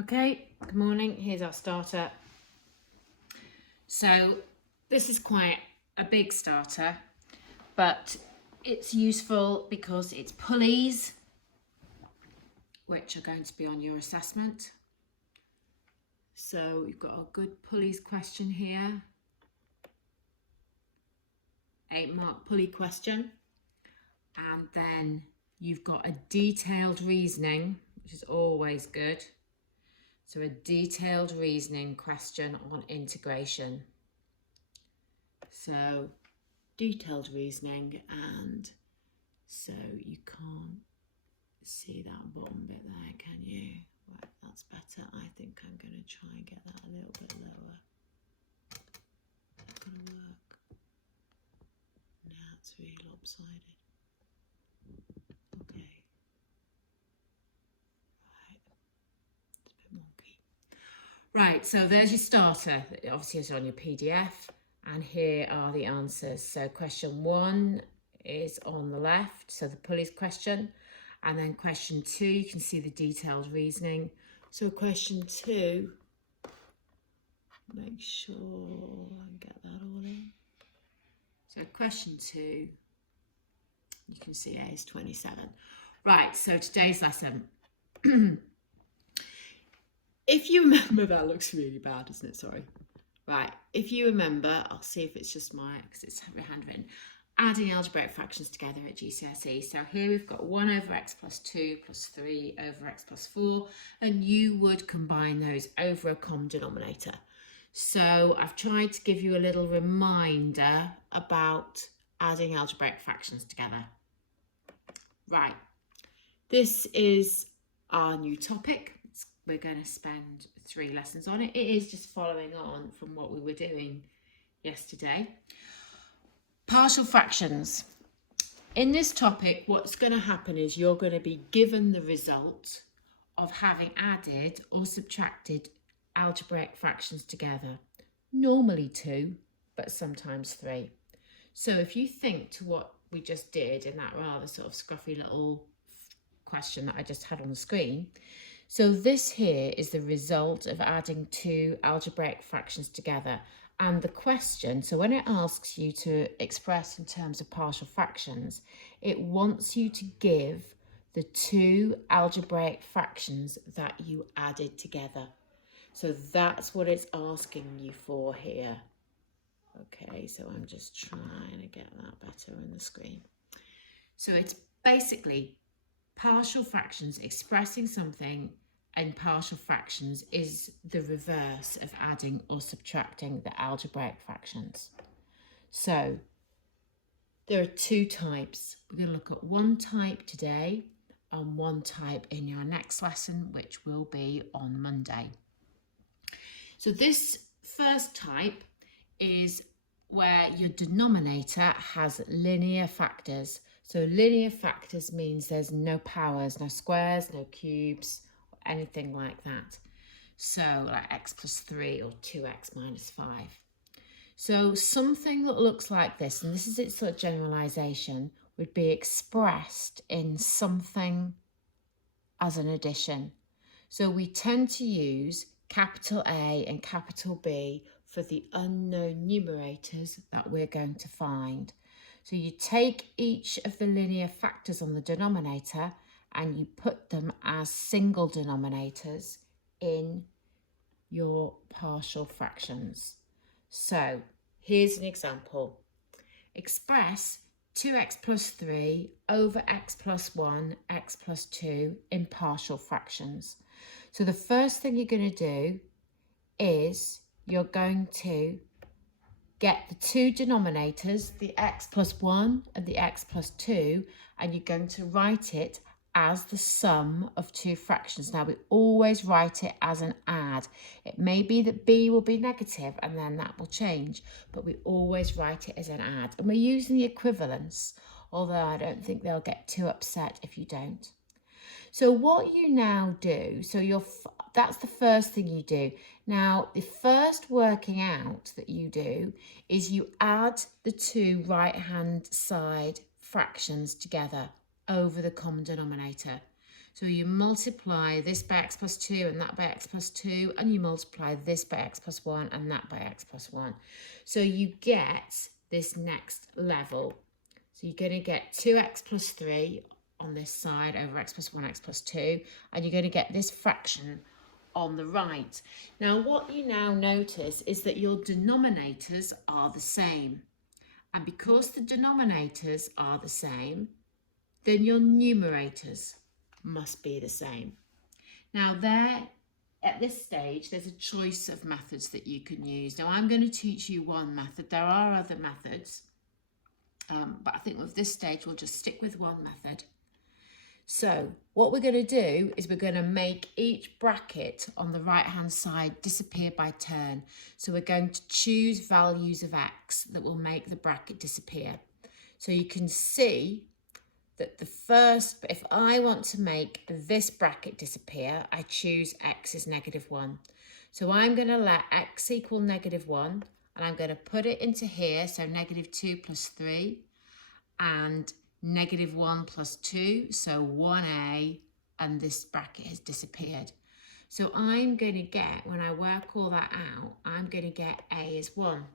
Okay, good morning. Here's our starter. So this is quite a big starter, but it's useful because it's pulleys, which are going to be on your assessment. So you've got a good pulleys question here, 8-mark pulley question, and then you've got a detailed reasoning, which is always good. So a detailed reasoning question on integration. So detailed reasoning, and so you can't see that bottom bit there, can you? Right, that's better. I think I'm going to try and get that a little bit lower. That's going to work. Now it's really lopsided. Okay. Right, so there's your starter. Obviously it's on your PDF, and here are the answers. So question 1 is on the left, so the pulleys question, and then question 2, you can see the detailed reasoning. So question 2, make sure I get that all in. So question 2, you can see A is 27. Right, so today's lesson. If you remember, that looks really bad, doesn't it? Sorry. Right, if you remember, I'll see if it's just because it's handwritten, adding algebraic fractions together at GCSE. So here we've got 1 over x plus 2 plus 3 over x plus 4, and you would combine those over a common denominator. So I've tried to give you a little reminder about adding algebraic fractions together. Right, this is our new topic. We're going to spend 3 lessons on it. It is just following on from what we were doing yesterday. Partial fractions. In this topic, what's going to happen is you're going to be given the result of having added or subtracted algebraic fractions together. Normally 2, but sometimes 3. So if you think to what we just did in that rather sort of scruffy little question that I just had on the screen, so this here is the result of adding 2 algebraic fractions together. And the question, so when it asks you to express in terms of partial fractions, it wants you to give the 2 algebraic fractions that you added together. So that's what it's asking you for here. Okay, so I'm just trying to get that better on the screen. So it's basically partial fractions. Expressing something in partial fractions is the reverse of adding or subtracting the algebraic fractions. So there are 2 types. We're going to look at one type today and one type in your next lesson, which will be on Monday. So this first type is where your denominator has linear factors. So linear factors means there's no powers, no squares, no cubes, or anything like that. So like x plus 3 or 2x minus 5. So something that looks like this, and this is its sort of generalization, would be expressed in something as an addition. So we tend to use capital A and capital B for the unknown numerators that we're going to find. So you take each of the linear factors on the denominator and you put them as single denominators in your partial fractions. So here's an example. Express 2x plus 3 over x plus 1, x plus 2 in partial fractions. So the first thing you're going to do is you're going to get the 2 denominators, the x plus 1 and the x plus 2, and you're going to write it as the sum of 2 fractions. Now we always write it as an add. It may be that b will be negative and then that will change, but we always write it as an add. And we're using the equivalence, although I don't think they'll get too upset if you don't. So what you now do, that's the first thing you do. Now, the first working out that you do is you add the 2 right-hand side fractions together over the common denominator. So you multiply this by x plus 2 and that by x plus 2, and you multiply this by x plus 1 and that by x plus 1. So you get this next level. So you're going to get 2x plus 3 on this side over x plus 1, x plus 2, and you're going to get this fraction on the right. Now what you now notice is that your denominators are the same. And because the denominators are the same, then your numerators must be the same. Now at this stage, there's a choice of methods that you can use. Now I'm going to teach you one method. There are other methods, but I think with this stage, we'll just stick with one method. So what we're going to do is we're going to make each bracket on the right hand side disappear by turn. So we're going to choose values of x that will make the bracket disappear. So you can see that if I want to make this bracket disappear, I choose x is -1. So I'm going to let x equal -1, and I'm going to put it into here, so -2 plus 3, and -1 plus 2, so 1a, and this bracket has disappeared. So I'm going to get, when I work all that out, I'm going to get a is 1.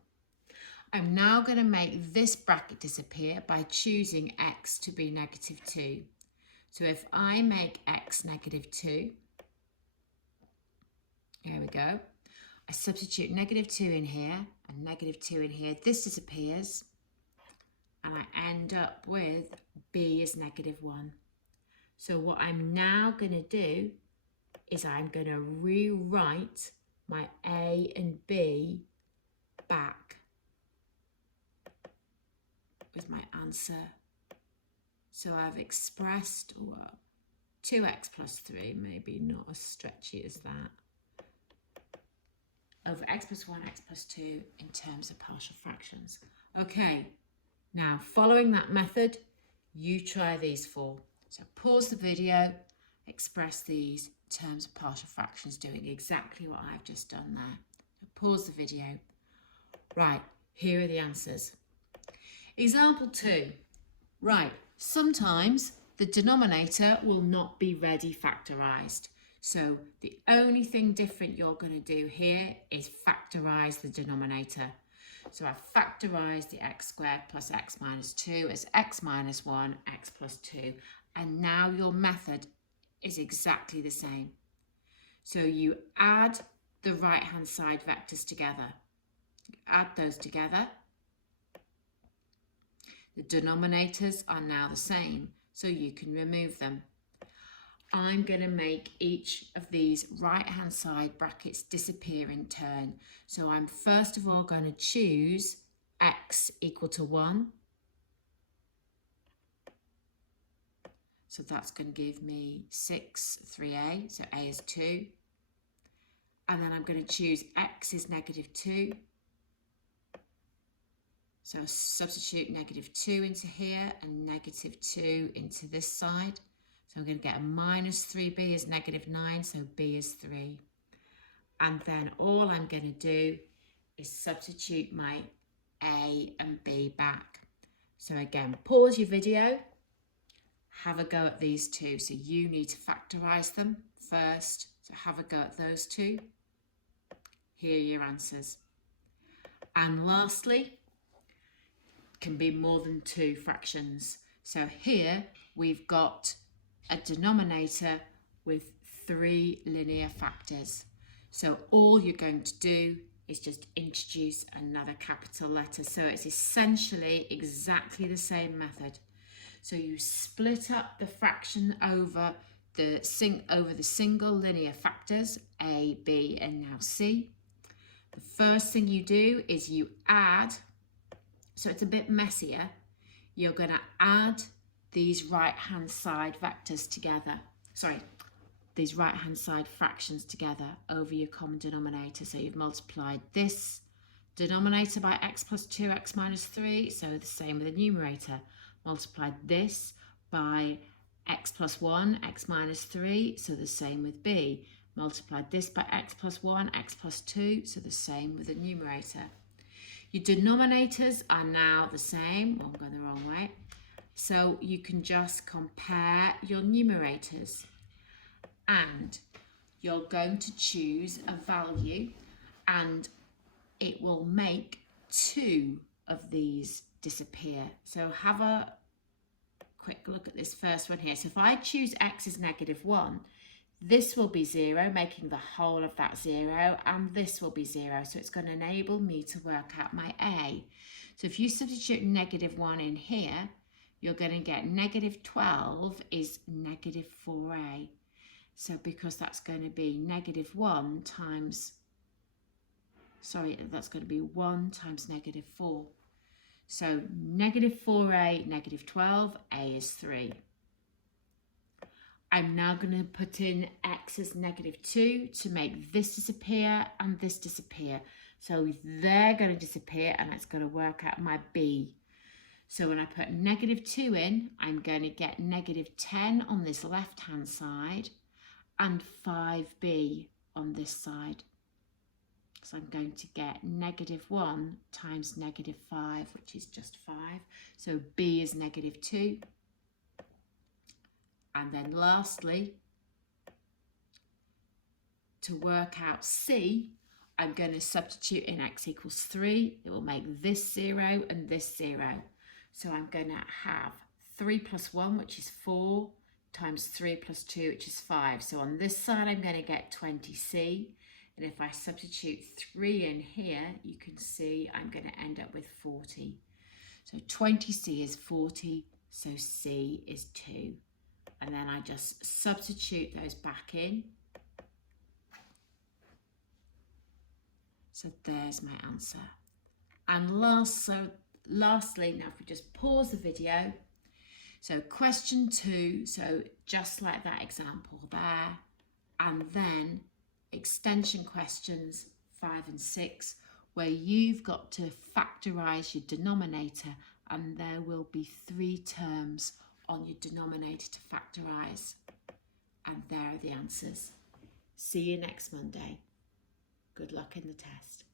I'm now going to make this bracket disappear by choosing x to be -2. So if I make x -2, here we go, I substitute -2 in here and -2 in here, this disappears, and I end up with b is -1. So what I'm now going to do is I'm going to rewrite my a and b back with my answer. So I've expressed 2x plus 3, maybe not as stretchy as that, over x plus 1, x plus 2 in terms of partial fractions. Okay, now following that method, you try these 4. So pause the video, express these in terms of partial fractions, doing exactly what I've just done there. So pause the video. Right, here are the answers. Example 2. Right, sometimes the denominator will not be ready factorised. So the only thing different you're going to do here is factorise the denominator. So I've factorised the x squared plus x minus 2 as x minus 1, x plus 2. And now your method is exactly the same. So you add the right-hand side vectors together. You add those together. The denominators are now the same, so you can remove them. I'm going to make each of these right-hand side brackets disappear in turn. So I'm first of all going to choose x equal to 1. So that's going to give me 6, 3a, so a is 2. And then I'm going to choose x is -2. So substitute -2 into here and -2 into this side. So I'm going to get a -3b is -9, so b is 3. And then all I'm going to do is substitute my a and b back. So again, pause your video, have a go at these two. So you need to factorise them first. So have a go at those two. Here are your answers. And lastly, can be more than 2 fractions. So here we've got a denominator with 3 linear factors. So all you're going to do is just introduce another capital letter. So it's essentially exactly the same method. So you split up the fraction over the single linear factors, a, b, and now c. The first thing you do is you add, so it's a bit messier, you're going to add these right-hand side vectors together. These right-hand side fractions together over your common denominator. So you've multiplied this denominator by x plus 2, x minus 3, so the same with the numerator. Multiplied this by x plus 1, x minus 3, so the same with b. Multiplied this by x plus 1, x plus 2, so the same with the numerator. Your denominators are now the same. I'm going the wrong way. So you can just compare your numerators. and you're going to choose a value, and it will make 2 of these disappear. So have a quick look at this first one here. So if I choose x is -1, this will be 0, making the whole of that 0, and this will be 0. So it's going to enable me to work out my a. So if you substitute -1 in here, you're going to get -12 is -4a. So because that's going to be -1 times, sorry, that's going to be 1 times -4. So -4a, -12, a is 3. I'm now going to put in x as -2 to make this disappear and this disappear. So they're going to disappear, and it's going to work out my b. So when I put -2 in, I'm going to get -10 on this left-hand side and 5b on this side. So I'm going to get -1 times -5, which is just 5. So b is -2. And then lastly, to work out c, I'm going to substitute in x equals 3. It will make this 0 and this 0. So I'm going to have 3 plus 1, which is 4, times 3 plus 2, which is 5. So on this side, I'm going to get 20c. And if I substitute 3 in here, you can see I'm going to end up with 40. So 20c is 40, so c is 2. And then I just substitute those back in. So there's my answer. And lastly, now if we just pause the video. So question 2, so just like that example there. And then extension questions 5 and 6, where you've got to factorise your denominator, and there will be 3 terms on your denominator to factorise. And there are the answers. See you next Monday. Good luck in the test.